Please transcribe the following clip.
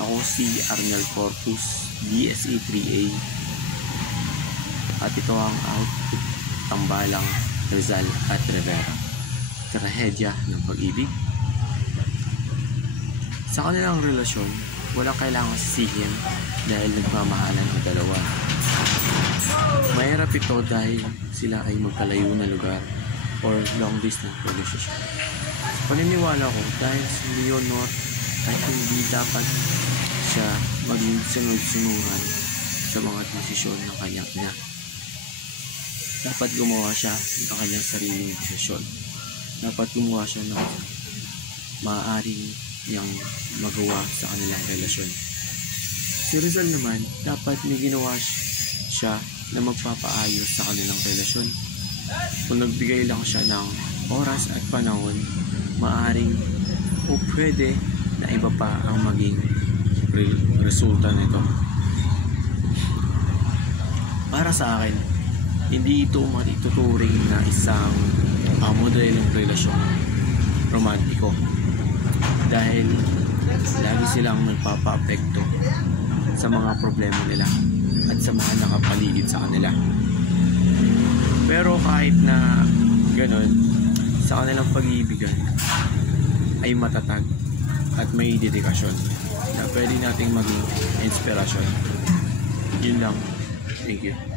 Ako si Arnel Corpus, DSA 3A. At ito ang output tambalang Rizal at Rivera. Trahedya ng pag-ibig. Sa kanilang relasyon, walang kailangang sisihin dahil nagmamahalan ang dalawa. Mahirap ito dahil sila ay magkalayo na lugar or long distance relationship. Paniniwala ko dahil si Leonor ay hindi dapat siya maging sunod-sunuran sa mga desisyon ng kanyang ina. Dapat gumawa siya ng kanyang sariling desisyon. Dapat gumawa siya ng maaaring niyang magawa sa kanilang relasyon. Si Rizal naman, dapat may ginawa siya na magpapaayos sa kanilang relasyon. Kung nagbigay lang siya ng oras at panahon, maaaring o pwede na iba pa ang maging resulta nito. Para sa akin, hindi ito matituturing na isang modelong relasyon romantiko dahil lagi silang nagpapa-apekto sa mga problema nila at sa mga nakapaligid sa kanila. Pero kahit na ganun, sa kanilang pag-iibigan ay matatag at may dedikasyon na pwede nating maging inspirasyon. Yun lang. Thank you.